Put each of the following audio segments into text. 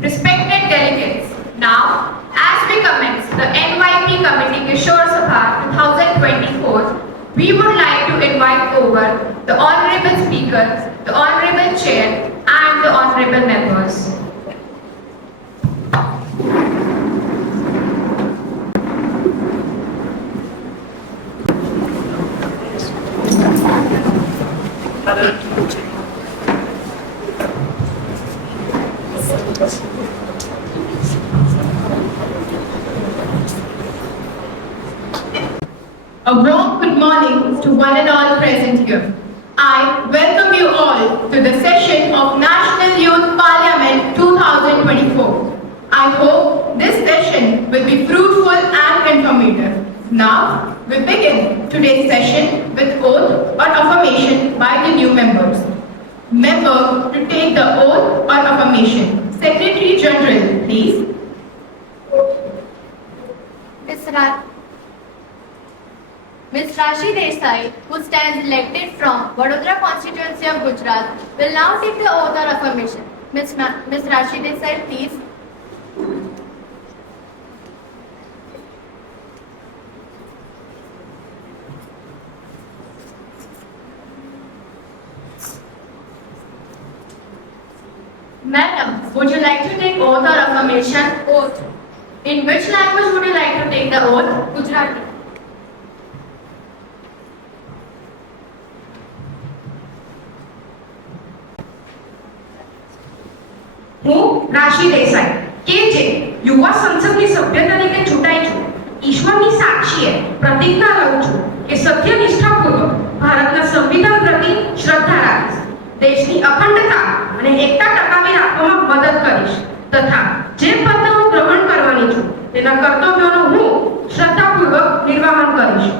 Respected delegates, now as we commence the NYP Committee Kishore Sabha 2024, we would like to invite over the Honorable Speaker, the Honorable Chair and the Honorable Members. A warm good morning to one and all present here. I welcome you all to the session of National Youth Parliament 2024. I hope this session will be fruitful and informative. Now, we begin today's session with oath or affirmation by the new members. Member to take the oath or affirmation. Secretary General, please. Ms. Rashi Desai, who stands elected from Vadodara constituency of Gujarat, will now take the oath or affirmation. Ms. Rashi Desai, please. Madam, would you like to take oath or affirmation? Oath. In which language would you like to take the oath? Gujarati. હું રાશિ દેસાઈ કે જે યુવા સંસદની સભ્ય તરીકે ચૂંટાઈ છું, ઈશ્વરની સાક્ષીએ પ્રતિજ્ઞા લઉં છું કે સત્યનિષ્ઠાપૂર્વક ભારતના સંવિધાન પ્રતિ શ્રદ્ધા રાખીશ, દેશની અખંડતા અને એકતા ટકાવી રાખવામાં મદદ કરીશ તથા જે પદને હું ગ્રહણ કરવાની છું તેના કર્તવ્યોનું હું શ્રદ્ધાપૂર્વક નિર્વહન કરીશ.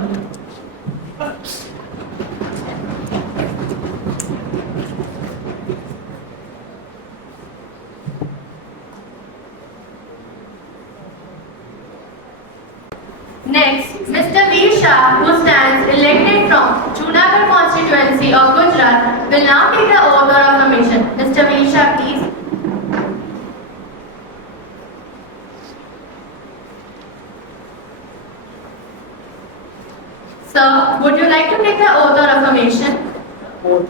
Next, Mr. Veer Shah, who stands elected from Junagadh constituency of Gujarat, will now take the oath or affirmation. Mr. Veer Shah, please. Sir, would you like to take the oath or affirmation? Oath.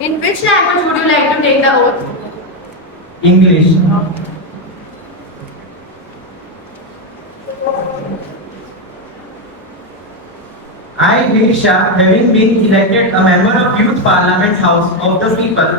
In which language would you like to take the oath? English. I, Veer Shah, having been elected a member of Youth Parliament House of the People,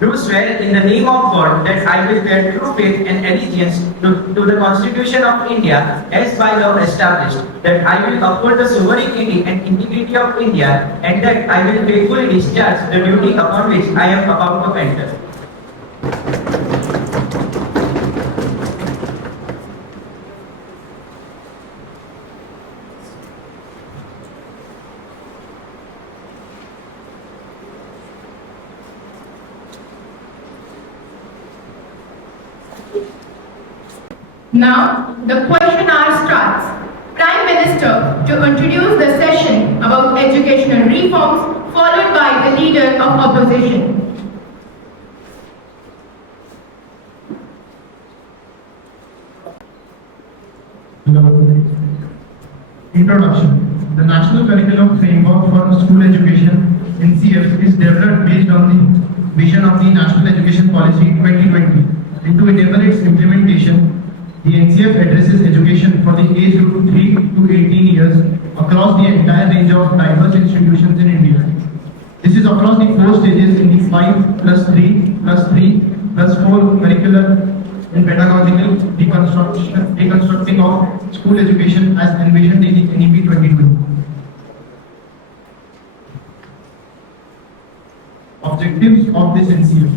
do swear in the name of God that I will bear true faith and allegiance to the Constitution of India as by law established, that I will uphold the sovereignty and integrity of India, and that I will faithfully discharge the duty upon which I am about to enter. Now, the question hour starts. Prime Minister to introduce the session about educational reforms, followed by the Leader of Opposition. Introduction. The National Curriculum Framework for School Education (NCF) is developed based on the vision of the National Education Policy 2020. And to enable its implementation, the NCF addresses education for the age group 3 to 18 years across the entire range of diverse institutions in India. This is across the 4 stages in the 5+3+3+4 curricular and pedagogical deconstructing of school education as envisioned in the NEP 2020. Objectives of this NCF.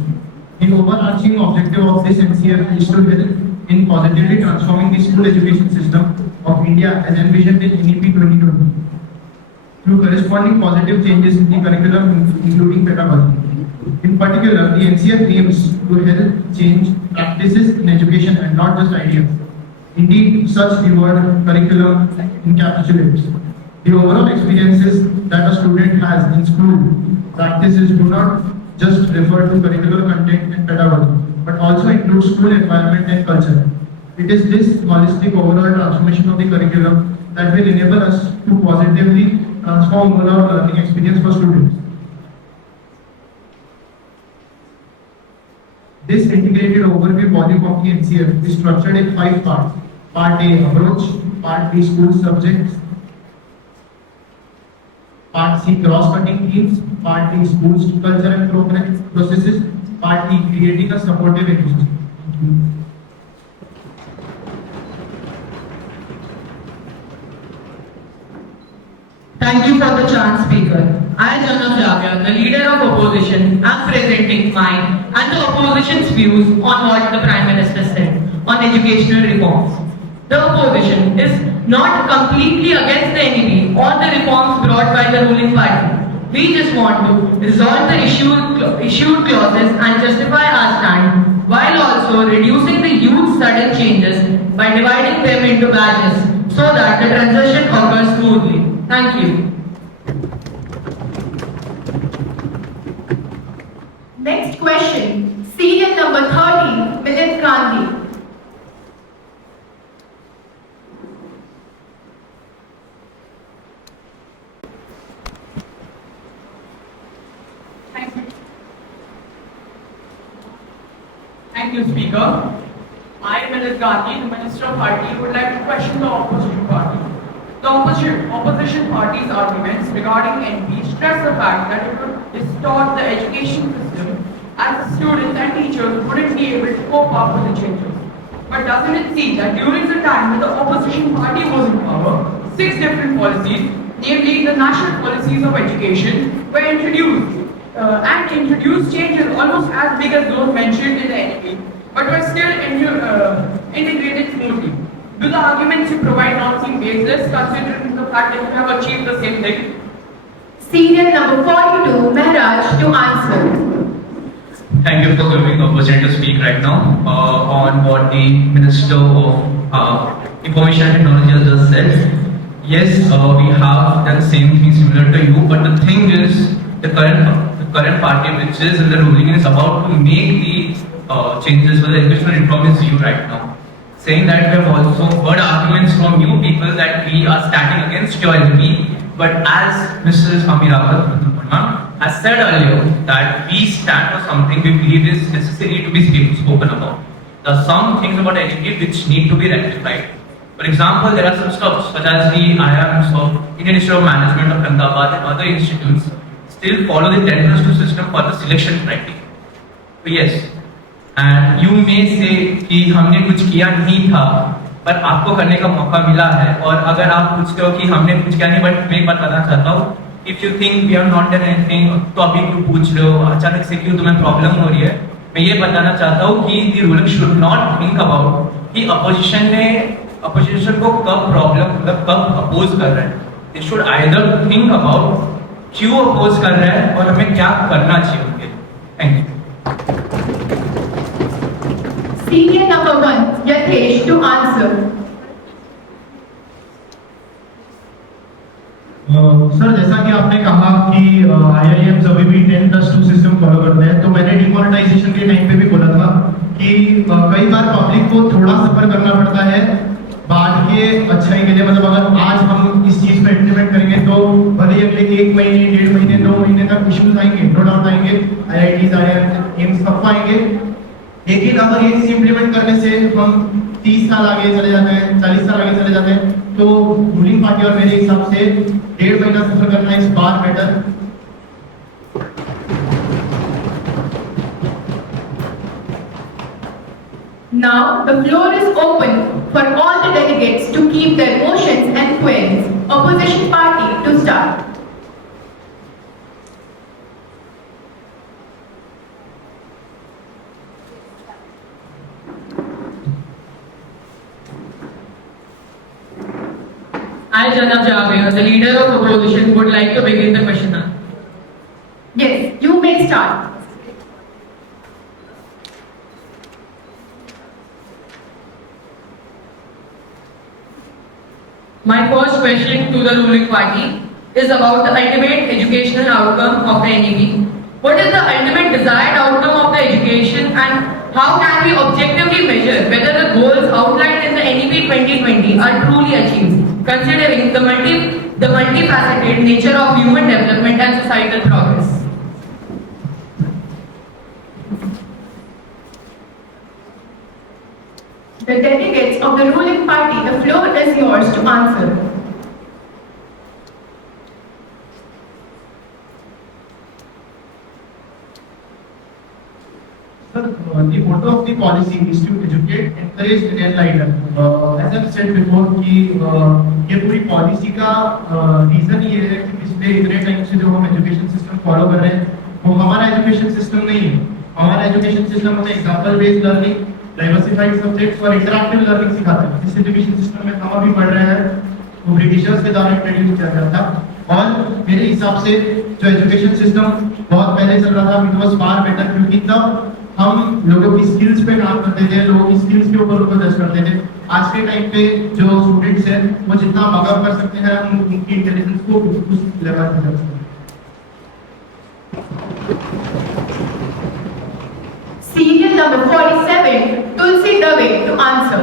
The overarching objective of this NCF is to help in positively transforming the school education system of India as envisioned in NEP 2020 through corresponding positive changes in the curriculum, including pedagogy. In particular, the NCF aims to help change practices in education and not just ideas. Indeed, such the word curriculum encapsulates the overall experiences that a student has in school. Practices do not just refer to curricular content and pedagogy, but also includes school environment and culture. It is this holistic overall transformation of the curriculum that will enable us to positively transform overall learning experience for students. This integrated overview volume of the NCF is structured in 5 parts. Part A, approach. Part B, school subjects. Part C, cross-cutting themes. Part D, schools, culture and program processes. Part E, creating a supportive ecosystem. Thank you. Thank you for the chance, Speaker. I, Janav Javia, the leader of opposition, am presenting mine and the opposition's views on what the Prime Minister said on educational reforms. The opposition is not completely against the NEP or the reforms brought by the ruling party. We just want to resolve the issued clauses and justify our stand while also reducing the huge sudden changes by dividing them into batches so that the transition occurs smoothly. Thank you. Next question, serial number 30, Milind Gandhi. Thank you, Speaker. I, Milind Gandhi, the Minister of Party, would like to question the opposition party. The opposition party's arguments regarding NP stress the fact that it would distort the education system as the students and teachers wouldn't be able to cope up with the changes. But doesn't it seem that during the time that the opposition party was in power, 6 different policies, namely the national policies of education, were introduced and introduced changes almost as big as those mentioned in the NEP, but were still integrated smoothly. Do the arguments you provide not seem baseless, considering the fact that you have achieved the same thing? Serial number 42, Mehraj, to answer. Thank you for giving the opportunity to speak right now on what the Minister of Information and Technology has just said. Yes, we have done same thing similar to you, but the thing is, the current party which is in the ruling is about to make the changes for the educational reform is you right now. Saying that we have also heard arguments from you people that we are standing against your NP, but as Mrs. Amirawat has said earlier that we stand for something we believe is necessary to be spoken about. There are some things about NEP which need to be rectified. For example, there are some stuff such as the IIMs of Indian Institute of Management of Ahmedabad and other institutes still follow the 10+2 system for the selection criteria. So yes, and you may say कि हमने कुछ किया नहीं था, पर आपको करने का मौका मिला है, और अगर आप पूछते हो कि हमने कुछ किया नहीं, बट मैं एक बात बताना चाहता हूँ, if you think we have not done anything, तो अभी क्यों पूछ रहे हो, अचानक से क्यों तुम्हें प्रॉब्लम हो रही है? मैं ये बताना चाहता हूँ कि the ruler should not think about कि opposition को कब प्रॉब्लम मतलब कब अपोज कर रहा है. They should either think about क्यों अपोज कर रहा है और हमें क्या करना चाहिए उनके. Thank you. Serial number 1, Yathesh, to answer. Sir, जैसा कि आपने कहा कि IIMs अभी भी 10+2 सिस्टम फॉलो करते हैं, तो मैंने डिमोनेटाइजेशन के टाइम पे भी बोला था कि कई बार पब्लिक को थोड़ा सफर करना पड़ता है बाद के अच्छाई के लिए. मतलब अगर आज हम इस चीज को इम्प्लीमेंट करेंगे तो भले अगले 1 महीने, 1.5 महीने, 2 महीने तक इश्यूज आएंगे, नो डाउट आएंगे, IITs आएंगे, एम्स सब आएंगे, लेकिन अगर ये चीज इम्प्लीमेंट करने से हम 30 साल आगे चले जाते हैं, 40 साल आगे चले जाते हैं, तो रूलिंग पार्टी और मेरे हिसाब से 1.5 महीना सफर करना इस बार better. Now the floor is open for all the delegates to keep their motions and queries. Opposition party to start. I, Janav Javia, the leader of opposition, would like to begin the question. Yes, you may start. My first question to the ruling party is about the ultimate educational outcome of the NEP. What is the ultimate desired outcome of the education and how can we objectively measure whether the goals outlined in the NEP 2020 are truly achieved, considering the multifaceted nature of human development and societal progress? The delegates of the ruling party, the floor is yours to answer. Sir, the motto of the policy is to educate, encourage and enlighten. As I've said before कि ये पूरी policy का reason ये है कि पिछले इतने time से जो हम एजुकेशन सिस्टम फॉलो कर रहे हैं वो हमारा एजुकेशन सिस्टम नहीं है. हमारा एजुकेशन सिस्टम हमें example based learning, diversified subjects और इंटरैक्टिव लर्निंग सिखाते हैं. जिस एजुकेशन सिस्टम में हम अभी पढ़ रहे हैं वो ब्रिटिशर्स के दौरान इंट्रोड्यूस किया गया था. और मेरे हिसाब से जो एजुकेशन सिस्टम बहुत पहले चल रहा था इट वाज फार बेटर, क्योंकि तब हम लोगों की स्किल्स पे काम करते थे, लोगों की स्किल्स के ऊपर फोकस करते थे. आज के टाइम पे जो स्टूडेंट्स हैं वो जितना मगअप कर सकते हैं हम उनकी इंटेलिजेंस को उस लेवल पे कर सकते हैं. Serial number 47, Tulsi Dave to answer.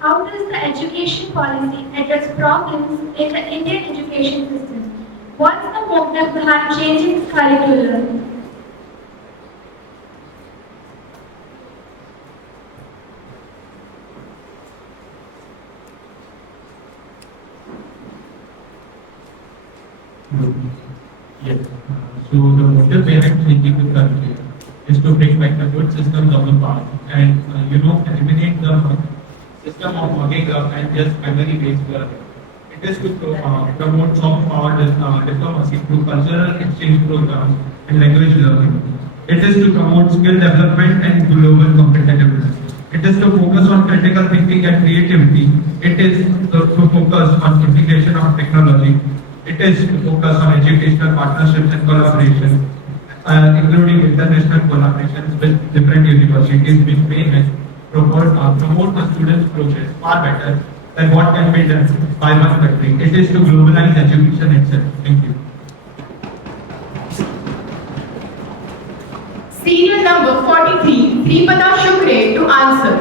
How does the education policy address problems in the Indian education system? What's the motive behind changing its curriculum? Yes. So the motive behind changing the curriculum is to bring back the good systems of the past and eliminate the system of mugging up and just memory based learning. It is to promote soft power diplomacy through cultural exchange programs and language learning. It is to promote skill development and global competitiveness. It is to focus on critical thinking and creativity. It is to focus on integration of technology. It is to focus on educational partnerships and collaboration, including international collaborations with different universities, which may promote the students' progress far better than what can be done by one country. It is to globalize education itself. Thank you. Serial number 43, Sripada Shukre to answer.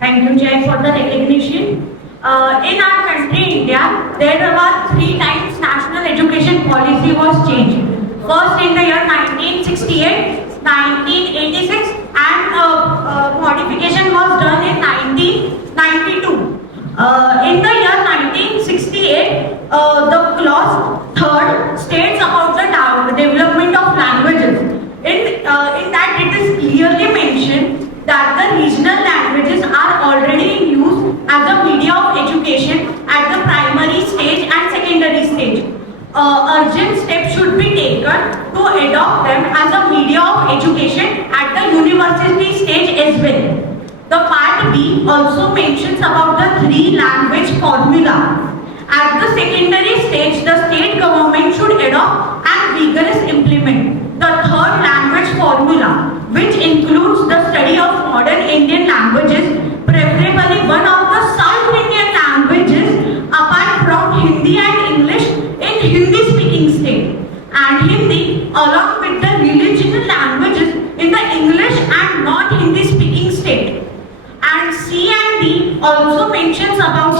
Thank you, Jay, for the recognition. In our country, India, there were 3 times national education policy was changed. First in the year 1968, 1986, and modification was done in 1992. In the year 1968, the clause 3rd states about the development of languages. In that it is clearly mentioned that the regional languages are already in use as a media of education at the primary stage and secondary stage. Urgent steps should be taken to adopt them as a media of education at the university stage as well. The part B also mentions about the 3-language formula. At the secondary stage, the state government should adopt and vigorous implement the 3rd language formula, which includes the study of modern Indian languages, preferably one of the South Indian languages apart from Hindi and English in Hindi-speaking state, and Hindi along with the regional languages in the English and non-Hindi-speaking state. And C and D also mentions about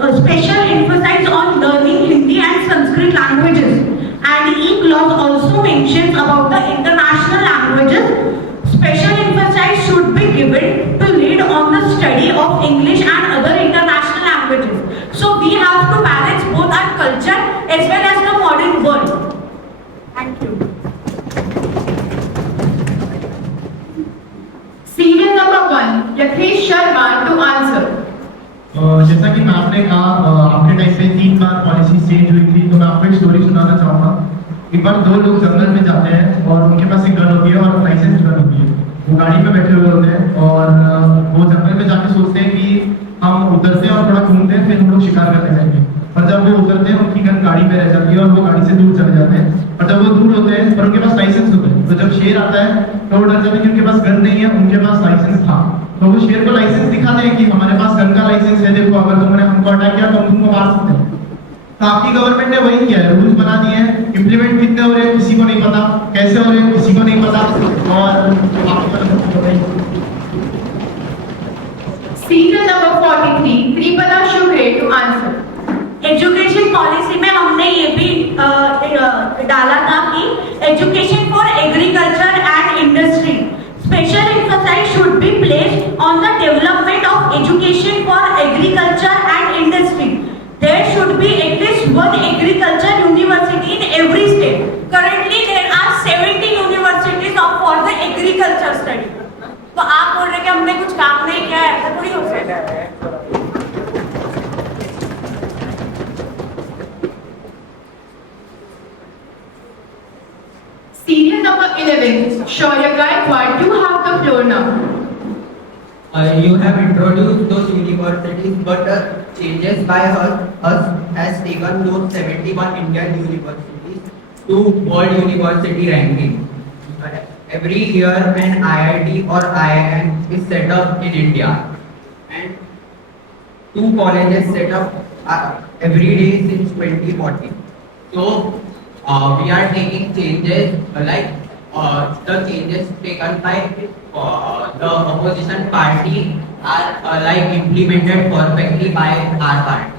the special emphasis on learning Hindi and Sanskrit languages. And E clause also mentions about the international languages. Special emphasis should be given to lead on the study of English and other international languages. So we have to balance both our culture as well as the modern world. Thank you. Serial number 1, Yathesh Sharma to answer. जैसा कि मैं आपने कहा आपके time पे 3 बार policy change हुई थी, तो मैं आपको एक स्टोरी सुनाना चाहूँगा. एक बार 2 लोग जंगल में जाते हैं और उनके पास एक गन होती है और लाइसेंस गन होती है. वो गाड़ी पे बैठे हुए होते हैं और वो जंगल में जाके सोचते हैं कि हम उतरते हैं और थोड़ा घूमते हैं, फिर हम लोग शिकार करने जाएंगे. पर जब वो उतरते हैं उनकी गन गाड़ी पे रह जाती है और वो गाड़ी से दूर चले जाते हैं. और जब वो दूर होते हैं पर उनके पास लाइसेंस होते हैं, तो जब शेर आता है तो वो डर जाते हैं कि उनके पास गन नहीं है, उनके पास लाइसेंस था, तो वो शेर को लाइसेंस दिखाते हैं कि हमारे पास गन का लाइसेंस है, देखो अगर तुमने हमको अटैक किया तो हम तुमको मार सकते हैं। तो आपकी गवर्नमेंट ने वही किया है, रूल्स बना दिए हैं, इम्प्लीमेंट कितने हो रहे हैं किसी को नहीं पता, कैसे हो रहे हैं किसी को नहीं पता। और Serial number 43, Kripada Shubhe to answer. Education policy में हमने ये भी डाला था कि education for agriculture and industry special emphasize should be placed on the development of education for agriculture and industry. There should be at least one agriculture university in every state. Currently there are 17 universities for the agriculture study. तो आप बोल रहे हैं कि हमने कुछ काम नहीं किया है, ऐसा थोड़ी हो सकता है। Serial number 11, Shaurya Gaikwad, you have the floor now. You have introduced those universities, but changes by us has taken those 71 Indian universities to World University ranking. Every year an IIT or IIM is set up in India, and 2 colleges set up every day since 2014. So we are taking changes like the changes taken by the opposition party are like implemented perfectly by our party.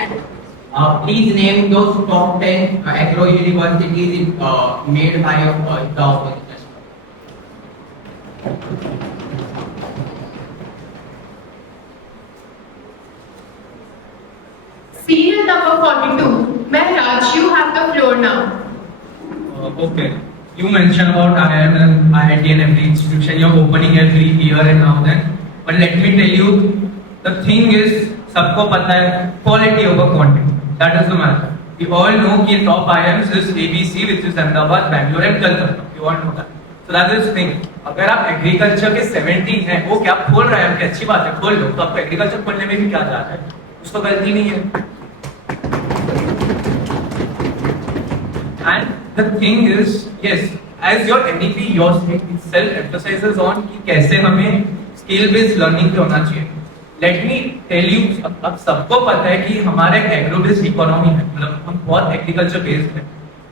And please name those top 10 agro universities made by the opposition. Serial number 42, Mehraj, you have the floor now. Okay. You mentioned about IIM and IIT and every institution you're opening every year and now then. But let me tell you, the thing is, सबको पता है quality over quantity. That is the matter. We all know कि top IIMs is ABC, which is Ahmedabad, Bangalore and Calcutta. You all know that. So that is the thing. अगर आप agriculture के 17 हैं, वो क्या खोल रहे हैं, आपकी अच्छी बात है, खोल लो. तो आपको एग्रीकल्चर खोलने में भी क्या जा रहा है? उसको गलती नहीं है. And the thing is, yes, as your NEP, your state itself emphasizes on कि कैसे हमें skill based learning पे होना चाहिए. Let me tell you, अब सबको पता है कि हमारे एग्रो बेस्ड इकोनॉमी है, मतलब हम बहुत एग्रीकल्चर बेस्ड है.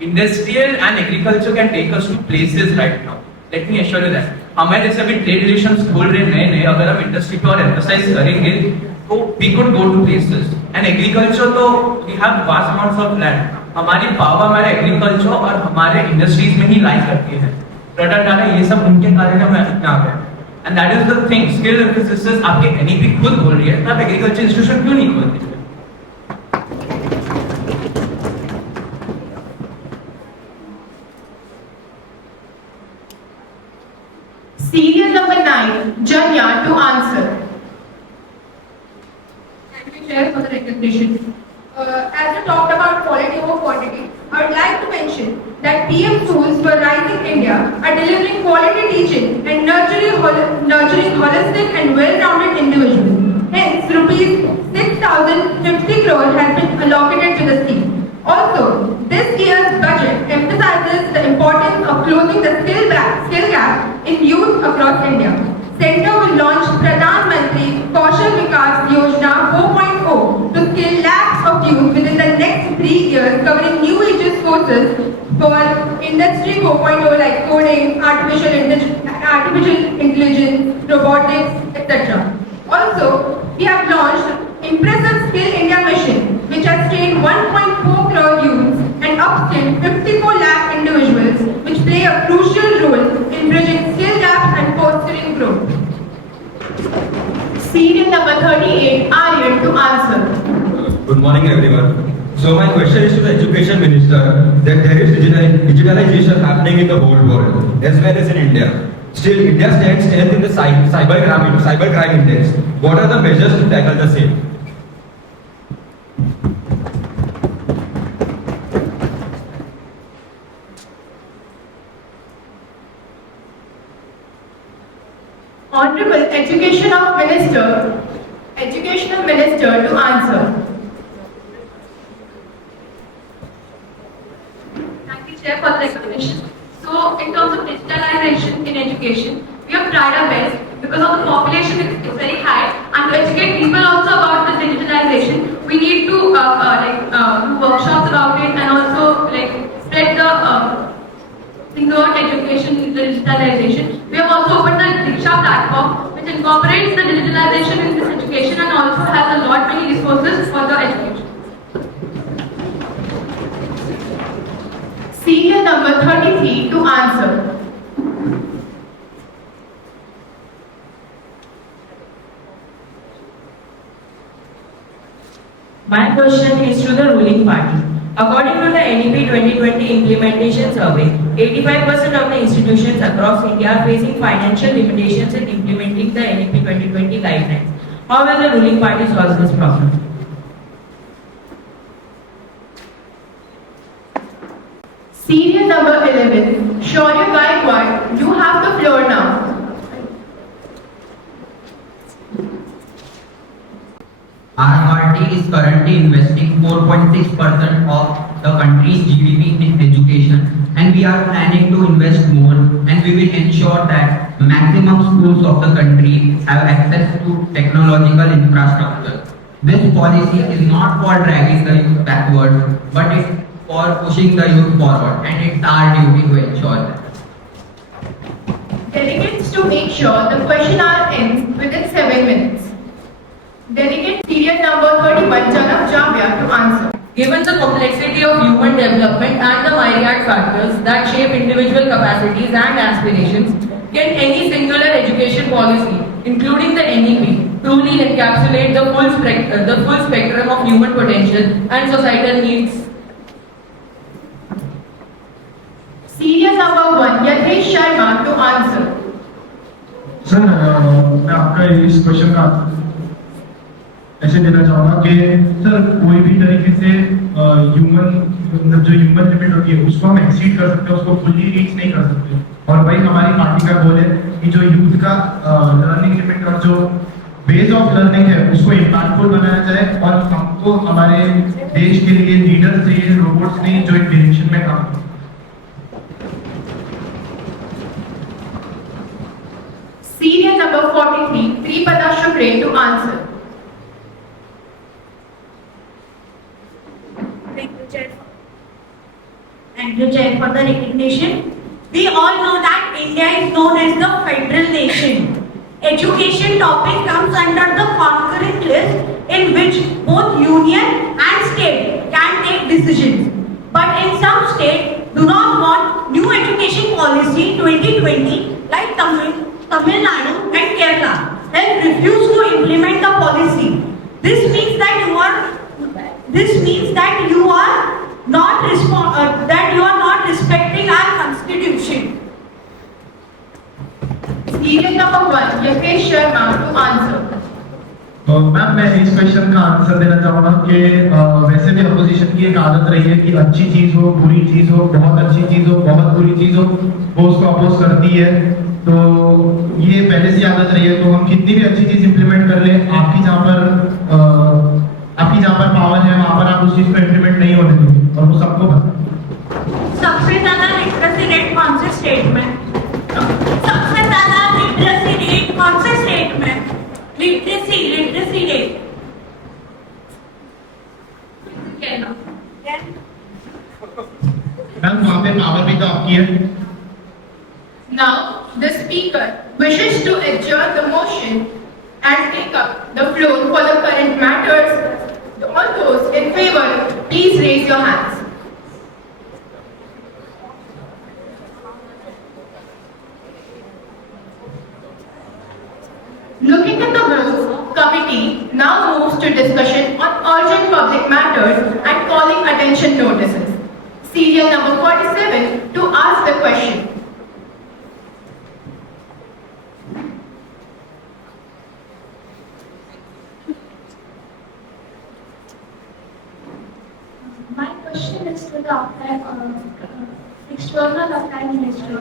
Industrial and agriculture can take us to places right now. Let me assure you that. हमारे जैसे अभी ट्रेड रिलेशंस खोल रहे नए नए, अगर हम इंडस्ट्री पे और एम्फसाइज करेंगे तो we could go to places. And agriculture तो we have vast amounts of land. हमारी पावर हमारे एग्रीकल्चर और हमारे इंडस्ट्रीज में ही लाई करती है. प्रोडक्ट डाटा ये सब उनके कारण हम आ गए. And that is the thing. Skill emphasis आपके एनईपी खुद बोल रही है, तो आप एग्रीकल्चर इंस्टीट्यूशन क्यों नहीं खोलते? Serial number 9, Janya to answer. Thank you, Chair, for the recognition. As we talked about quality over quantity, I would like to mention that PM schools for Rising India are delivering quality teaching and nurturing holistic and well-rounded individuals. Hence, rupees 6,050 crore has been allocated to the scheme. Also, this year's budget emphasizes the importance of closing the skill gap in youth across India. Center will launch Pradhan Mantri Kaushal Vikas Yojana 4.0 to skill lakhs of youth within the next 3 years, covering new ages courses for Industry 4.0 like coding, artificial intelligence, robotics, etc. Also, we have launched Impressive Skill India Mission, which has trained 1.4 crore youths and upskilled 54 lakh individuals, which play a crucial role in bridging skill gaps and fostering growth. Serial number 38, Aryan to answer. Good morning, everyone. So my question is to the Education Minister that there is digitalization happening in the whole world as well as in India. Still, India stands 10th in the cybercrime index. What are the measures to tackle the same? Honorable Educational Minister to answer. Chair, for the recognition. So, in terms of digitalization in education, we have tried our best because of the population is very high, and to educate people also about the digitalization, we need to do workshops about it and also spread the thing about education, the digitalization. We have also opened the Diksha platform, which incorporates the digitalization in this education and also has a lot many resources for the education. Serial number 33 to answer. My question is to the ruling party. According to the NEP 2020 implementation survey, 85% of the institutions across India are facing financial limitations in implementing the NEP 2020 guidelines. How will the ruling party solve this problem? Serial number 11, Shaurya Gaikwad, you have the floor now. Our party is currently investing 4.6% of the country's GDP in education, and we are planning to invest more, and we will ensure that maximum schools of the country have access to technological infrastructure. This policy is not for dragging the youth backwards, but it's for pushing the youth forward, and it's our duty to ensure that. Delegates to make sure the question hour ends within 7 minutes. Delegate serial number 31, Janam Jamia, to answer. Given the complexity of human development and the myriad factors that shape individual capacities and aspirations, can any singular education policy, including the NEP, truly encapsulate the full spectrum of human potential and societal needs? Serial number 1, Yathesh Sharma, to answer. Sir मैं आपका इस question का ऐसे देना चाहूँगा कि sir कोई भी तरीके से ह्यूमन जो ह्यूमन लिमिट होती है उसको हम एक्सीड कर सकते हैं, उसको फुल्ली रीच नहीं कर सकते, और वही हमारी पार्टी का गोल है कि जो यूथ का लर्निंग लिमिट और जो बेस ऑफ लर्निंग है उसको इम्पैक्टफुल बनाया जाए, और हमको हमारे देश के लिए लीडर्स चाहिए, रोबोट्स नहीं जो एक डायरेक्शन में काम करें। Serial number 43, Tripada Shukre, to answer. Thank you, Chair, for the recognition. We all know that India is known as the federal nation. Education topic comes under the concurrent list in which both union and state can take decisions. But in some states do not want new education policy 2020 like Tamil Nadu and Kerala have refused to implement the policy. This means that you are not respecting our constitution. Serial number 1, Yathesh Sharma, to answer. Ma'am मैं इस question का answer देना चाहूँगा कि वैसे भी opposition की एक आदत रही है कि अच्छी चीज हो, बुरी चीज हो, बहुत अच्छी चीज हो, बहुत बुरी चीज हो, वो उसको अपोज करती है। तो ये पहले से आदत रही है, तो हम कितनी भी अच्छी चीज इंप्लीमेंट कर लें, आपकी जहाँ पर पावर है वहाँ पर आप उस चीज को इंप्लीमेंट नहीं होने देंगे, और वो सबको पता। सबसे ज्यादा लिटरेसी रेट कौन से स्टेट में? सबसे ज्यादा लिटरेसी रेट कौन से स्टेट में? लिटरेसी रेट मैम वहाँ पे पावर भी तो आपकी है। Now, the speaker wishes to adjourn the motion and take up the floor for the current matters. All those in favor, please raise your hands. Looking at the votes, committee now moves to discussion on urgent public matters and calling attention notices. Serial number 47 to ask the question. My question is to the External Affairs Ministry.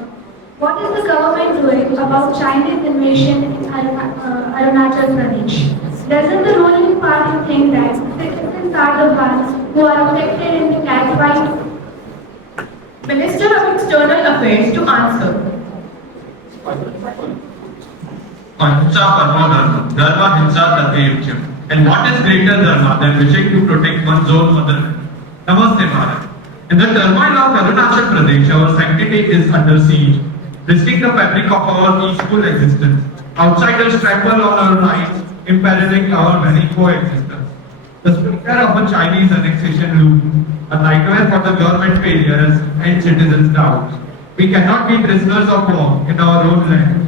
What is the government doing about Chinese invasion in Arunachal Pradesh? Doesn't the ruling party think that citizens are the ones who are affected in the cat fight? Minister of External Affairs to answer. Ahimsa Paramo Dharma, Dharma Himsa Tathayuchyam. And what is greater dharma than wishing to protect one's own motherland? Namaste Bharat. In the turmoil of Arunachal Pradesh, our sanctity is under siege, risking the fabric of our peaceful existence. Outsiders trample on our rights, imperiling our very coexistence. The speaker of a Chinese annexation loom, a nightmare for the government failures and citizens' doubts. We cannot be prisoners of war in our own land.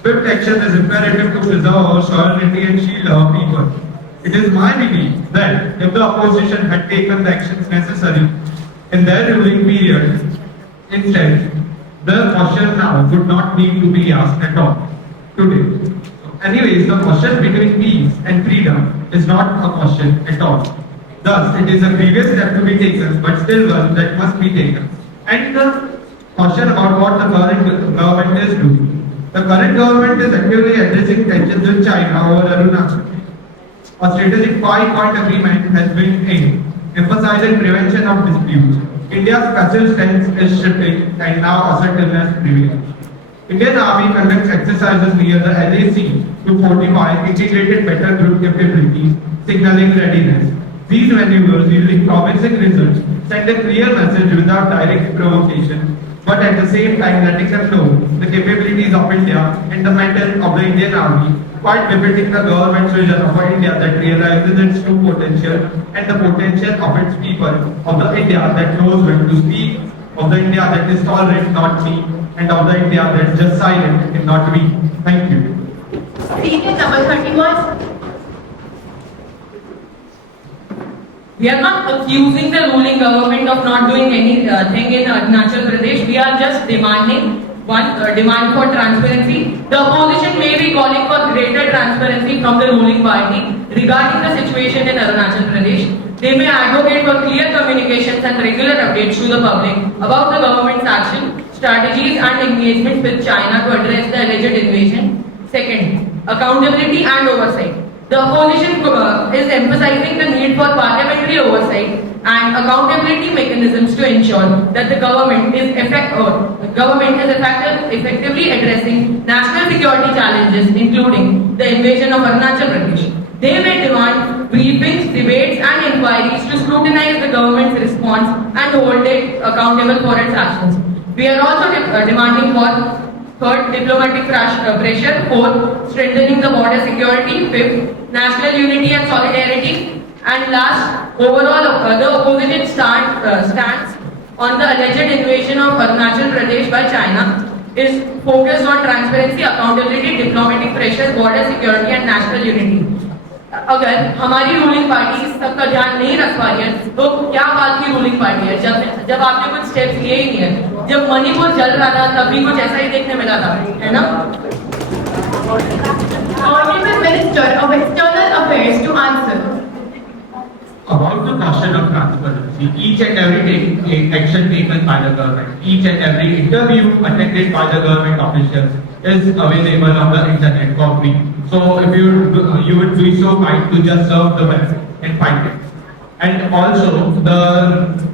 Swift action is imperative to preserve our sovereignty and shield our people. It is my belief that if the opposition had taken the actions necessary in their ruling period, instead, the question now would not need to be asked at all today. Anyways, the question between peace and freedom is not a question at all. Thus, it is a previous step to be taken, but still one that must be taken. And the question about what the current government is doing. The current government is actively addressing tensions with China over Arunachal. A strategic 5-point agreement has been aimed, emphasizing prevention of disputes. India's passive stance is shifting and now assertiveness prevails. Indian Army conducts exercises near the LAC to fortify integrated battle group capabilities, signaling readiness. These maneuvers, yielding promising results, send a clear message without direct provocation, but at the same time letting them know the capabilities of India and the mettle of the Indian Army, quite befitting the government's vision of an India that realizes its true potential and the potential of its people, of the India that knows when to speak, of the India that is tolerant, not weak, and of the India that is just silent and not weak. Thank you. Seat number 31. We are not accusing the ruling government of not doing anything in Arunachal Pradesh. We are just demanding demand for transparency. The opposition may be calling for greater transparency from the ruling party regarding the situation in Arunachal Pradesh. They may advocate for clear communications and regular updates to the public about the government's action, strategies and engagements with China to address the alleged invasion. Second, accountability and oversight. The opposition is emphasizing the need for parliamentary oversight and accountability mechanisms to ensure that the government is effectively addressing national security challenges, including the invasion of Arunachal Pradesh. They may demand briefings, debates and inquiries to scrutinize the government's response and hold it accountable for its actions. We are also demanding for third, diplomatic pressure. Fourth, strengthening the border security. Fifth, national unity and solidarity. And last, overall, the opposition stance on the alleged invasion of Arunachal Pradesh by China is focused on transparency, accountability, diplomatic pressure, border security and national unity. अगर हमारी ruling party इस सब का ध्यान नहीं रख पा रही है तो क्या बात की रूलिंग पार्टी है जब आपने कुछ स्टेप्स लिए ही नहीं है जब मणिपुर जल रहा था तब भी कुछ ऐसा ही देखने मिला था है ना Honorable Minister of External Affairs to answer. About the question of transparency, each and every action taken by the government, each and every interview attended by the government officials is available on the internet for free. So if you would be so kind to just serve the web and find it. And also the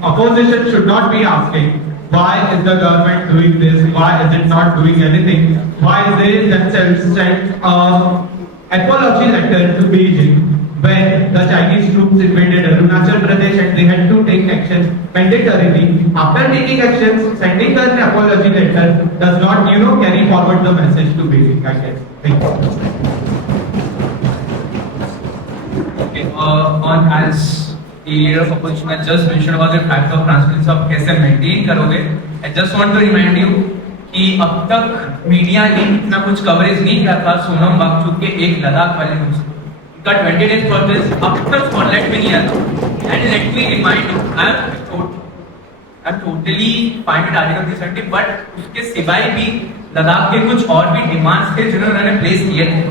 opposition should not be asking why is the government doing this, why is it not doing anything, why they themselves sent an apology letter to Beijing when the Chinese troops invaded Arunachal Pradesh and they had to take action mandatorily. After taking actions, sending an apology letter does not, carry forward the message to Beijing, I guess. Thank you. Okay, as the leader of opposition has just mentioned about the fact of transparency of कैसे maintain करोगे, I just want to remind you कि अब तक media ने इतना कुछ coverage नहीं किया था सोनम वांगचुक के एक लद्दाख वाले न्यूज़ का 20 days प्रोसेस अब तक स्पॉटलाइट में नहीं आया था and let me remind you I am totally fine with article 370 but उसके सिवाय भी लद्दाख के कुछ और भी डिमांड्स थे जिन्होंने उन्होंने प्लेस किए थे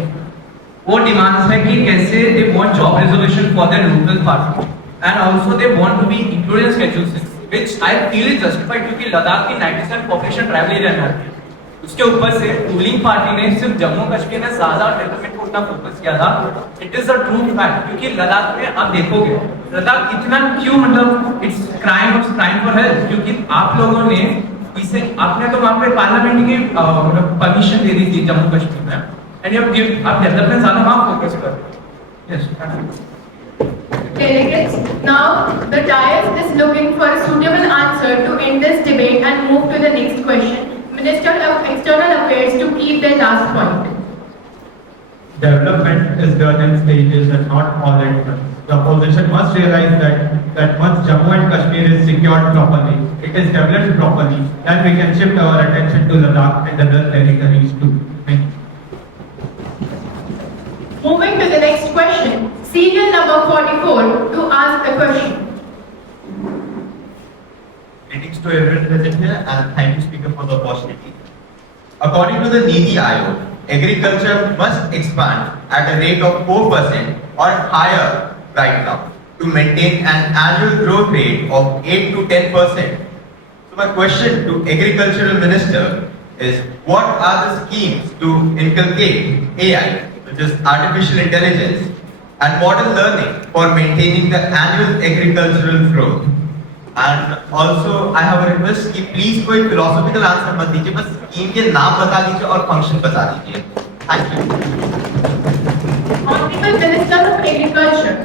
वो डिमांड्स है कि कैसे they want job reservation for their local party and also they want to be included in schedule 6 which I feel is justified क्योंकि लद्दाख की 90% पॉपुलेशन ट्राइबल एरिया में आती है उसके ऊपर से रूलिंग पार्टी ने सिर्फ जम्मू कश्मीर में ज्यादा डेवलपमेंट को उतना फोकस किया था. It is a true fact, क्योंकि लद्दाख में आप देखोगे लद्दाख इतना क्यों, मतलब इट्स क्राइम फॉर हेल्थ, क्योंकि आप लोगों ने इसे, आपने तो वहां पे पार्लियामेंट की मतलब परमिशन दे दी थी जम्मू कश्मीर में, एंड यू गिव आप डेवलपमेंट ज्यादा वहां फोकस कर. Yes. Delegates, now the dais is looking for a suitable answer to end this debate and move to the next question. Minister of External Affairs to keep their last point. Development is done in stages and not all at once. The opposition must realize that once Jammu and Kashmir is secured properly, it is developed properly, then we can shift our attention to Ladakh and other territories too. Thank you. Moving to the next question, serial number 44 to ask the question. Greetings to everyone present here and thank you Speaker for the opportunity. According to the Niti Aayog, agriculture must expand at a rate of 4% or higher right now to maintain an annual growth rate of 8 to 10%. So my question to Agricultural Minister is, what are the schemes to inculcate AI, which is artificial intelligence, and modern learning for maintaining the annual agricultural growth? And also I have a request कि please कोई philosophical answer मत दीजिए, बस scheme के नाम बता दीजिए और फंक्शन बता दीजिए. Thank you. Honorable Minister of Agriculture.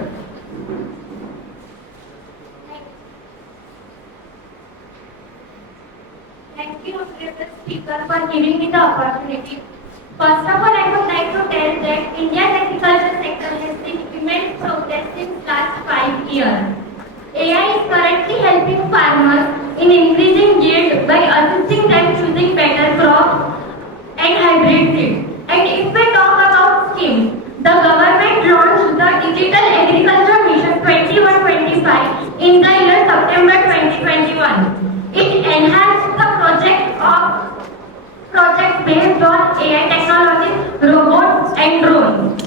Thank you, Honorable Speaker, for giving me the opportunity. First of all, I would like to tell that India's agriculture sector has seen immense progress since last 5 years. AI is currently helping farmers in increasing yield by assisting them choosing better crops and hybrid seeds. And if we talk about schemes, the government launched the Digital Agriculture Mission 21-25 in the year September 2021. It enhanced the project based on AI technologies, robots and drones.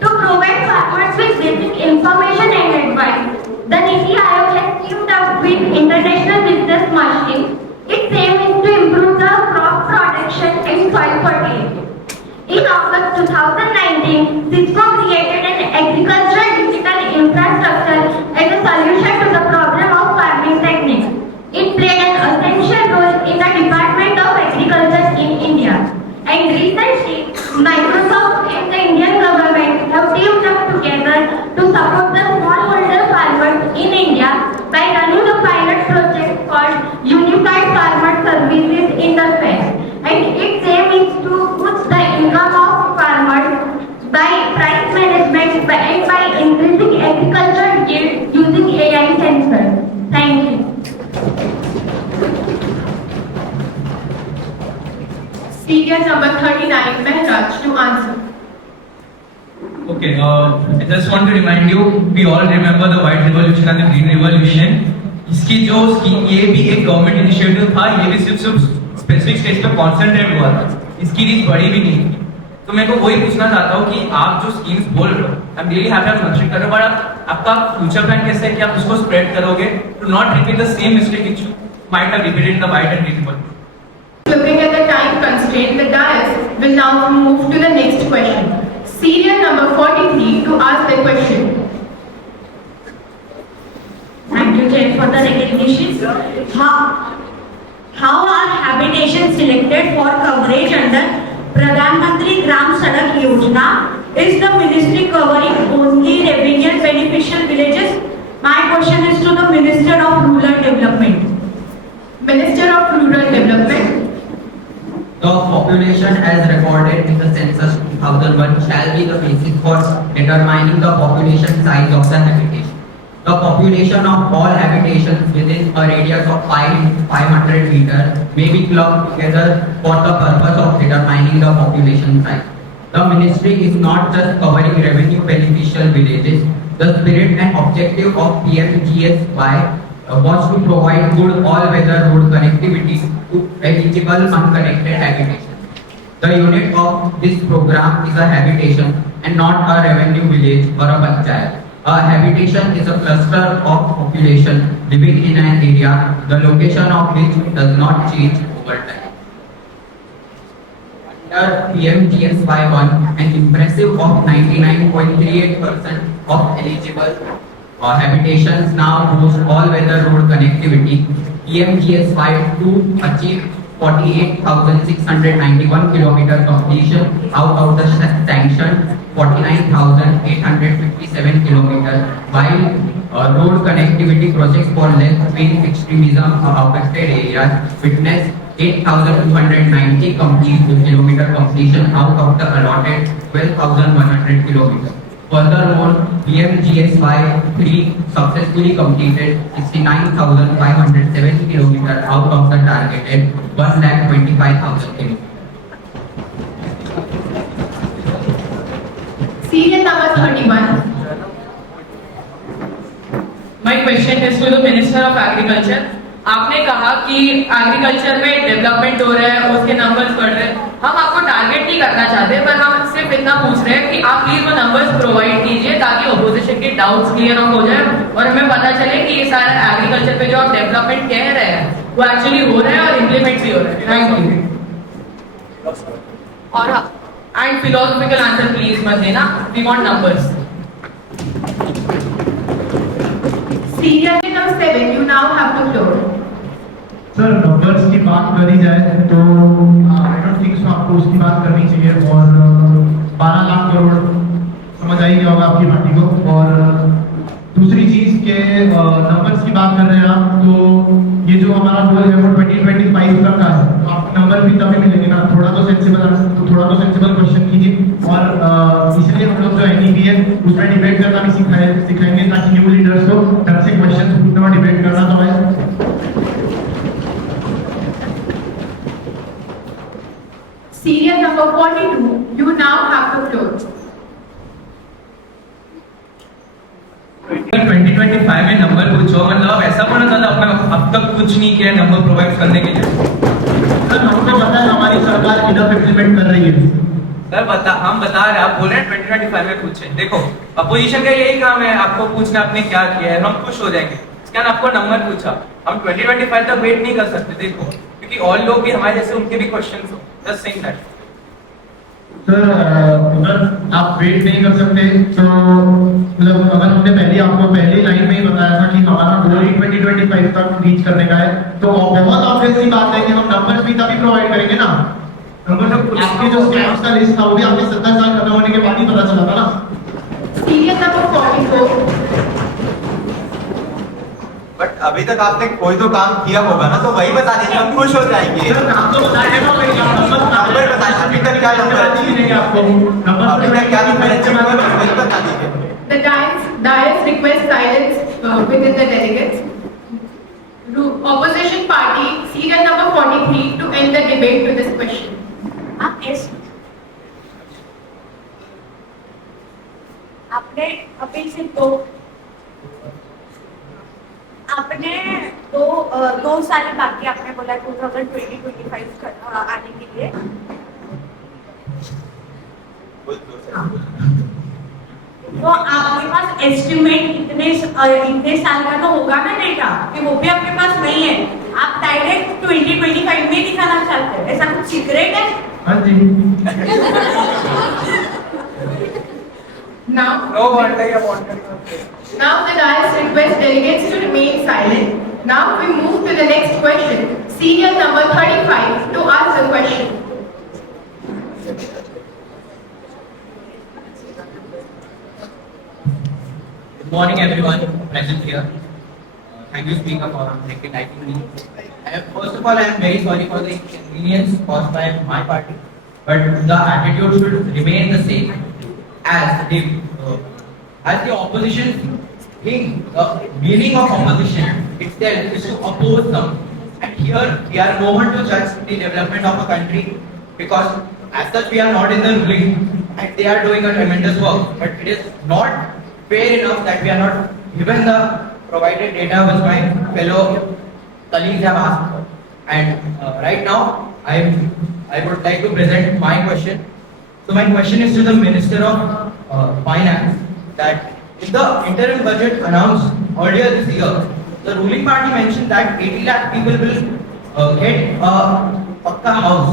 To provide farmers with basic information and advice, the Niti Aayog has teamed up with international business machines. Its aim is to improve the crop production and soil fertility. In August 2019, Cisco created an agricultural digital infrastructure as a solution to the problem of farming techniques. It played an essential role in the Department of Agriculture in India. And recently, Microsoft and the Indian government have teamed up together to support the smallholder farmers in India by running a pilot project called Unified Farmer Services Interface. And its aim is to boost the income of farmers by price management and by increasing agricultural yield using AI sensors. Thank you. Serial number 39, Mehraj to answer. Okay, I just want to remind you, we all remember the White Revolution and the Green Revolution. इसकी जो ये भी एक government initiative था, ये भी सिर्फ specific stage पे कॉन्सेंट्रेट हुआ था, इसकी रीच बड़ी भी नहीं थी. तो मैं को वही पूछना चाहता हूँ कि आप जो स्कीम्स बोल रहे हो, आई एम रियली हैप्पी आप मेंशन कर रहे हो, बट आपका फ्यूचर प्लान कैसे है कि आप उसको स्प्रेड करोगे to not repeat the same mistake which you might have repeated in the White and Green Revolution. Looking at the time constraint, the dais will now move to the next question. Serial number 43 to ask the question. Thank you, Chair, for the recognition. How are habitations selected for coverage under Pradhan Mantri Gram Sadak Yojana? Is the ministry covering only revenue beneficial villages? My question is to the Minister of Rural Development. Minister of Rural Development. The population as recorded in the census 2001 shall be the basis for determining the population size of the habitation. The population of all habitations within a radius of 500 meters may be clubbed together for the purpose of determining the population size. The ministry is not just covering revenue beneficial villages. The spirit and objective of PMGSY was to provide good all-weather road connectivity to eligible unconnected habitation. The unit of this program is a habitation and not a revenue village or a panchayat. A habitation is a cluster of population living in an area, the location of which does not change over time. under PMGSY1, an impressive of 99.38% of eligible habitations now boast all-weather road connectivity. PMGSY2 achieved 48,691 kilometer completion out of the sanctioned 49,857 kilometers, while road connectivity projects for left-wing extremism affected areas witnessed 8,290 kilometer completion out of the allotted 12,100 kilometers. Furthermore, PMGSY 3 successfully completed 69,507 kilometers out of the targeted 1,25,000 kilometers. Serial number 31. My question is to the Minister of Agriculture. आपने कहा कि agriculture में development हो रहा है, उसके numbers बढ़ रहे हैं. हम आपको टारगेट नहीं करना चाहते, पर हम सिर्फ इतना पूछ रहे हैं कि आप प्लीज वो नंबर्स प्रोवाइड कीजिए ताकि ऑपोजिशन के डाउट्स क्लियर हो जाए और हमें पता चले कि ये सारा एग्रीकल्चर पे जो आप डेवलपमेंट कह रहे हैं वो एक्चुअली हो रहा है और इम्प्लीमेंट भी हो रहा है. Thank you. और एंड फिलोसॉफिकल आंसर प्लीज मत देना, we want numbers. Serial number 7. You now have the floor. Sir numbers की बात करी जाए तो आई डोंट थिंक सो आपको उसकी बात करनी चाहिए. और 12 लाख करोड़ समझ आई गया होगा आपकी पार्टी को. और दूसरी चीज के नंबर्स की बात कर रहे हैं आप, तो ये जो हमारा गोल है वो 2025 तक का है, तो आपको नंबर भी तभी मिलेंगे ना. थोड़ा तो सेंसिबल क्वेश्चन कीजिए. और इसलिए हम लोग जो NEP है उसमें डिबेट करना भी सिखाएंगे ताकि न्यू लीडर्स को ढंग से क्वेश्चन पूछना और डिबेट करना तो आए. Serial number 42. You now have the floor. 2025 में नंबर पूछो, मतलब ऐसा बोलना चाहता आपने अब तक कुछ नहीं किया नंबर प्रोवाइड करने के लिए. सर हमको पता है हमारी सरकार इनफ इम्प्लीमेंट कर रही है. सर हम बता रहे हैं, आप बोल रहे हैं 2025 में पूछे. देखो अपोजिशन का यही काम है आपको पूछना आपने क्या किया है, हम खुश हो जाएंगे. इसके बाद आपको नंबर पूछा, हम 2025 तक वेट नहीं कर सकते. देखो क्योंकि और लोग भी हमारे जैसे उनके भी क्वेश्चंस हो. Just saying that. सर अगर आप वेट नहीं कर सकते तो मतलब अगर हमने आपको पहली लाइन में ही बताया था कि हमारा गोल 2025 तक रीच करने का है, तो बहुत ऑब्वियस सी बात है कि हम नंबर्स भी तभी प्रोवाइड करेंगे ना. नंबर आपके जो स्कैम्स का लिस्ट था वो भी आपके 70 साल खत्म होने के बाद ही पता चला था ना. Serial number 44. बट अभी तक आपने कोई तो काम किया होगा ना, तो वही बता दीजिए, हम खुश हो जाएंगे. सर काम तो बताया ना, नंबर बताइए अभी तक क्या नंबर नहीं आपको नंबर अभी तक क्या नंबर वही बता दीजिए. The dais request silence within the delegates. Opposition party, serial number 43, to end the debate to this question. Yes. आपने अभी से आपने दो साल बाकी आपने बोला 2020-25 आने के लिए. तो आपके पास एस्टिमेट इतने साल का तो होगा ना डेटा, कि वो भी आपके पास नहीं है. आप डायरेक्ट 2025 में दिखाना चाहते हैं, ऐसा कुछ सीक्रेट है? हाँ जी. Now the dais request delegates to remain silent. Now we move to the next question. Serial number 35 to ask the question. Good morning everyone present here. Thank you Speaker for recognizing me. First of all, I am very sorry for the inconvenience caused by my party, but the attitude should remain the same as the opposition thing. The meaning of opposition itself is to oppose them, and here we are no one to judge the development of a country, because as such we are not in the ruling and they are doing a tremendous work, but it is not fair enough that we are not given the provided data which my fellow colleagues have asked for. And right now I would like to present my question. So my question is to the Minister of Finance, that in the interim budget announced earlier this year, the ruling party mentioned that 80 lakh people will get a pakka house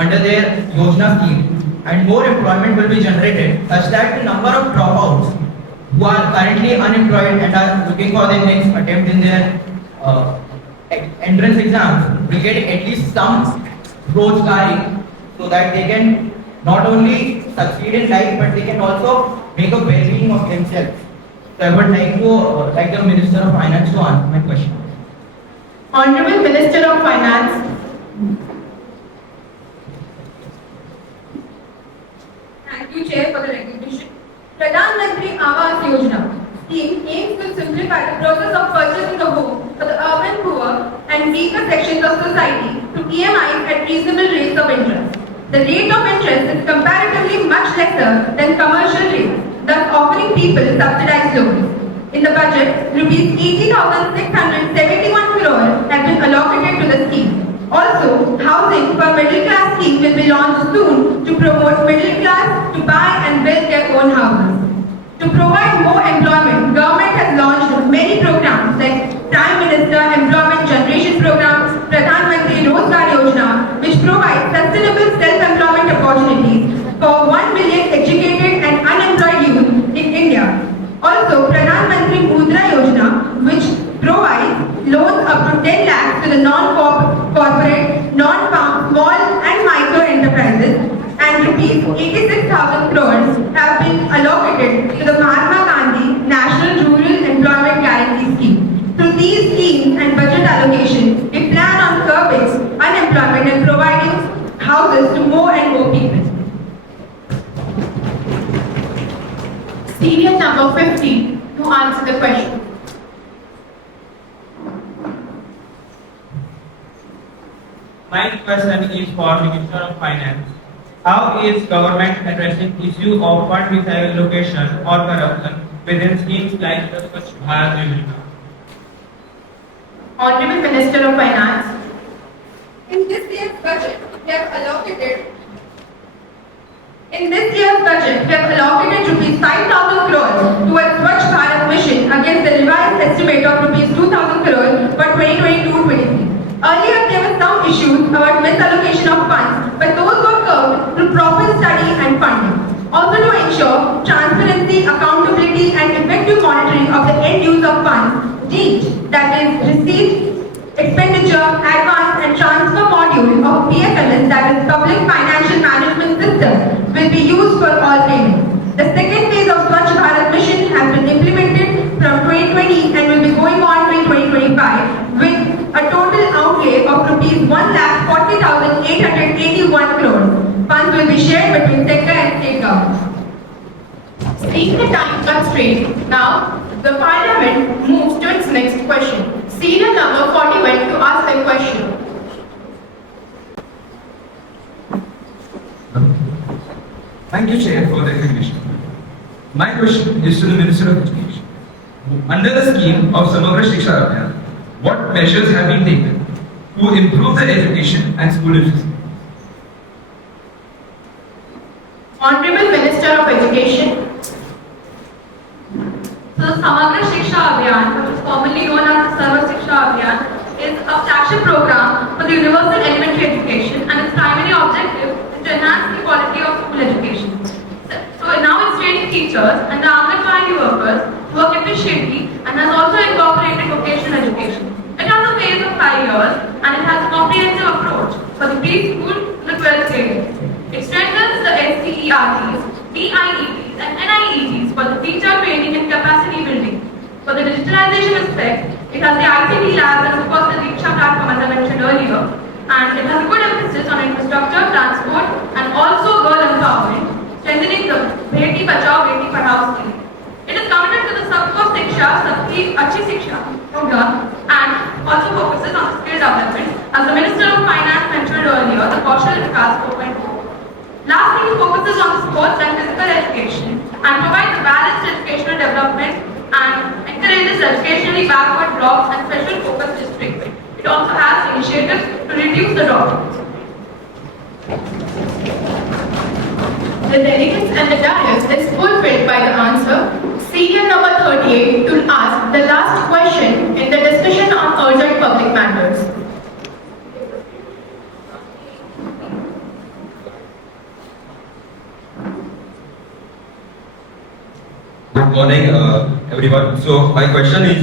under their Yojana scheme, and more employment will be generated such that the number of dropouts who are currently unemployed and are looking for their next attempt in their entrance exams will get at least some rozgari so that they can not only succeed in life but they can also make a well-being of themselves. So I would like the Minister of Finance to answer my question. Honorable Minister of Finance. Thank you, Chair, for the recognition. Pradhan Mantri Awas Yojana scheme aims to simplify the process of purchasing a home for the urban poor and weaker sections of society through EMIs at reasonable rates of interest. The rate of interest is comparatively much lesser than commercial rates, thus offering people subsidized loans. In the budget, rupees 80,671 crore has been allocated to the scheme. Also, housing for middle class scheme will be launched soon to promote middle class to buy and build their own houses. To provide more employment, government has launched many programs like Prime Minister Employment Generation Program, Pradhan Mantri Rozgar Yojana, which provides sustainable self-employment opportunities for 1 million educated and unemployed youth in India. Also, Pradhan Mantri Mudra Yojana, which provides loans up to 10 lakhs to the non-corporate, non-farm, small and micro enterprises, and rupees 86,000 crores have been allocated to the Mahatma Gandhi National Rural Employment Guarantee Scheme. Through these schemes and budget allocation, we plan on curbing unemployment and providing houses to more and more people. Serial number 50 to answer the question. My question is for Minister of Finance. How is government addressing issue of fund misallocation or corruption within schemes like the Swachh Bharat Yojana? Honorable Minister of Finance. In this year's budget, we have allocated rupees 5,000 crores towards Swachh Bharat mission against the revised estimate of rupees 2,000 crores for 2022-23. Earlier, there were some issues about misallocation of funds, but those were curbed through proper study and funding. Also, to ensure transparency, accountability, and effective monitoring of the end use of funds, DEET, that is receipt, expenditure, advance, and transfer module of PFMS, that is Public Financial Management System, will be used for all payments. The second phase of Swachh Bharat mission has been implemented from 2020 and will be going on till 2025 with a total outlay of rupees 1,40,881 crores. Funds will be shared between sector and state governments. Seeing the time constraint, now the Parliament moves to its next question. Serial number 41 to ask the question. Thank you, Chair, for the recognition. My question is to the Minister of Education. Under the scheme of Samagra Shiksha Abhiyan, what measures have been taken to improve the education and school literacy? Honorable Minister of Education. So the Samagra Shiksha Abhiyan, which is commonly known as the Sarva Shiksha Abhiyan, is a flagship program for the universal elementary education, and its primary objective is to enhance the quality of school education. So now it's training teachers and the Anganwadi workers to work efficiently and has also incorporated vocational education. It has a phase of 5 years and it has a comprehensive approach for the preschool to the 12th grade. It strengthens the SCERTs, DIETs and NIETs for the teacher training and capacity building. For the digitalization aspect, it has the ICT labs and of course the Diksha platform as I mentioned earlier. And it has a good emphasis on infrastructure, transport and also girl empowerment, strengthening the Beti Bachao Beti Padhao scheme. It is committed to the Sabko Shiksha, Sabki Achhi Shiksha program and also focuses on skill development. As the Minister of Finance mentioned earlier, the Kaushal Vikas 4.0. Lastly, it focuses on sports and physical education and provides a balanced educational development and encourages educationally backward blocks and special focus districts. It also has initiatives to reduce the dropouts. The delegates and the dais is fulfilled by the answer. Serial number 38 to ask the last question in the discussion on urgent public matters. Good morning, everyone. So my question is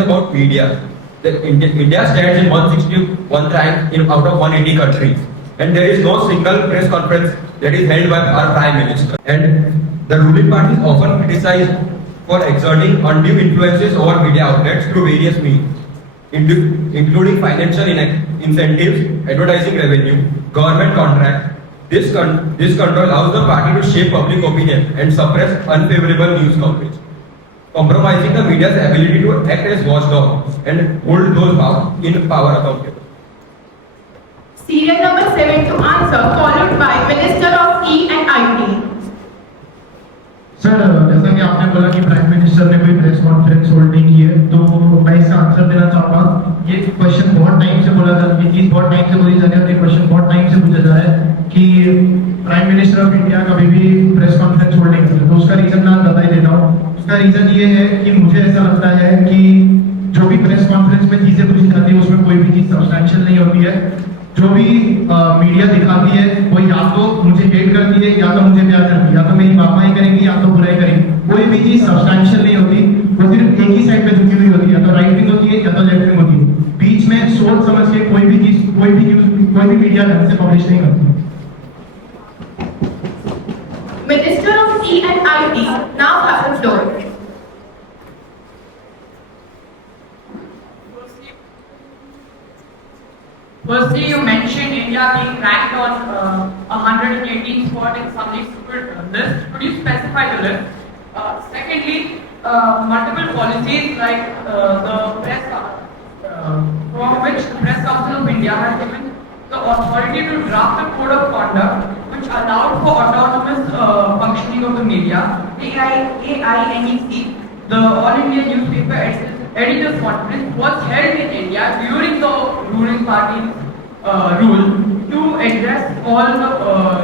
about media. India stands in 161 rank out of 180 countries, and there is no single press conference that is held by our Prime Minister. And the ruling party is often criticized for exerting undue influences over media outlets through various means, including financial incentives, advertising revenue, government contracts. This control allows the party to shape public opinion and suppress unfavorable news coverage, compromising the media's ability to act as watchdogs and hold those in power accountable. Serial number 7 to answer, followed by Minister of E and IT. Sir जैसा कि आपने बोला कि prime minister ने कोई press conference hold नहीं की है, तो मैं इसका आंसर देना चाहूँगा। ये क्वेश्चन बहुत टाइम से बोला जा ये चीज़ बहुत टाइम से बोली जा रही है और ये क्वेश्चन बहुत टाइम से पूछा जा रहा है कि प्राइम मिनिस्टर ऑफ इंडिया कभी भी प्रेस कॉन्फ्रेंस होल्ड नहीं करते। तो उसका रीजन मैं बता ही देता हूँ। उसका रीजन ये है कि मुझे ऐसा लगता है कि जो भी प्रेस कॉन्फ्रेंस में चीजें पूछी जाती है उसमें कोई भी चीज सब्सटैंशियल नहीं होती है। जो भी मीडिया दिखाती है वो या तो मुझे हेट करती है या तो मुझे प्यार करती है, या तो मेरी वाहवाही करेंगी या तो बुराई करेंगी। कोई भी चीज सब्सटैंशियल नहीं होती, वो सिर्फ एक ही साइड पे झुकी हुई होती है, या तो राइट विंग होती है या तो लेफ्ट विंग होती है। बीच में सोच समझ के कोई भी चीज कोई भी न्यूज कोई भी मीडिया ढंग से पब्लिश नहीं करती। Minister of E and IT now has the floor. Firstly, you mentioned India being ranked on 118th spot in some list. Could you specify the list? Secondly, multiple policies like the press, from which the Press Council of India has given the authority to draft a code of conduct which allowed for autonomous functioning of the media. AINEC, the All India Newspaper Editors Conference, was held in India during the ruling party's rule to address all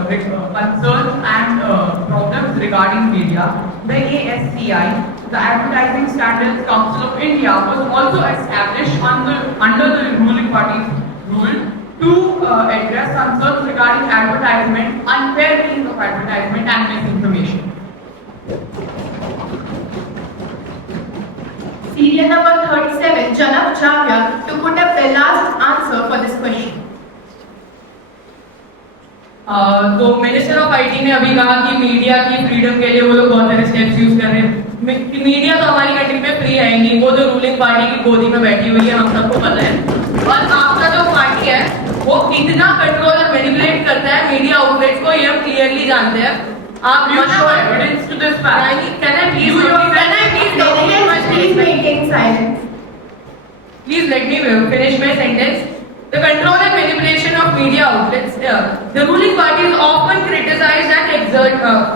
the concerns and problems regarding media. The ASCI, the Advertising Standards Council of India, was also established under the ruling party's rule to address concerns regarding advertisement, unfair means of advertisement and misinformation. Serial number 37, Janak Javia, to put up the last answer for this question. तो minister of IT ने अभी कहा कि media की freedom के लिए वो लोग बहुत सारे स्टेप्स यूज कर रहे हैं। मीडिया तो हमारी कंट्री में फ्री है नहीं, वो तो रूलिंग पार्टी की गोदी में बैठी हुई है, हम सबको पता है। और आपका जो पार्टी है वो इतना कंट्रोल और मैनिपुलेट करता है मीडिया आउटलेट्स को, ये हम क्लियरली जानते हैं। आप evidence to this fact. Can I please maintain silence? Please let me finish my sentence. The control and manipulation of media outlets. The ruling party is often criticized and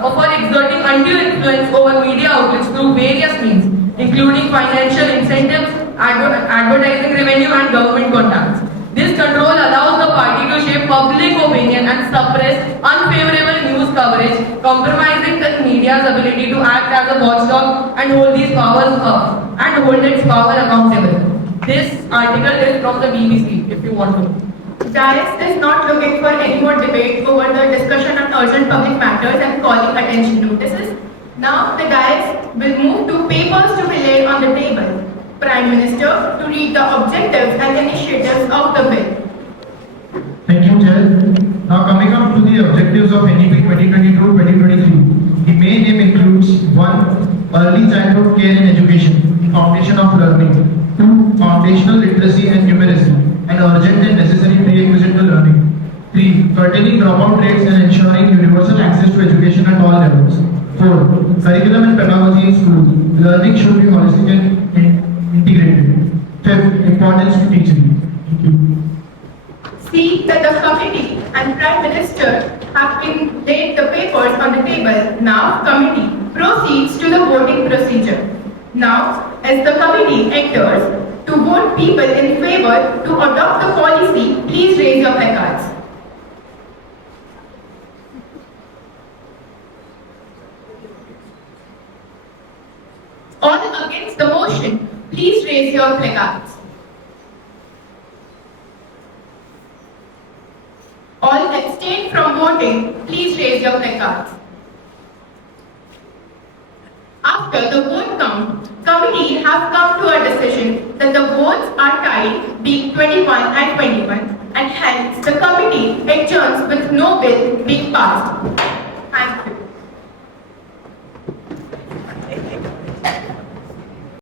for exerting undue influence over media outlets through various means, including financial incentives, advertising revenue, and government contacts. This control allows the party to shape public opinion and suppress unfavorable news coverage, compromising the media's ability to act as a watchdog and hold its power accountable. This article is from the BBC, if you want to know. Dais is not looking for any more debate over the discussion on urgent public matters and calling attention notices. Now the Dais will move to papers to be laid on the table. Prime Minister to read the objectives and initiatives of the bill. Thank you, Chair. Now coming up to the objectives of NEP 2022-2023. The main aim includes 1. Early childhood care and education, the foundation of learning. 2. Foundational literacy and numeracy, an urgent and necessary prerequisite to learning. 3. Curtailing dropout rates and ensuring universal access to education at all levels. 4. Curriculum and pedagogy in schools. Learning should be holistic and integrated. 5th. Importance to teaching. Thank you. See that the committee and Prime Minister have been laid the papers on the table. Now committee proceeds to the voting procedure. Now, as the committee enters to vote people in favor to adopt the policy, please raise your placards. All against the motion, please raise your placards. All abstain from voting, please raise your placards. After the vote count, committee have come to a decision that the votes are tied, being 21 and 21, and hence the committee adjourns with no bill being passed.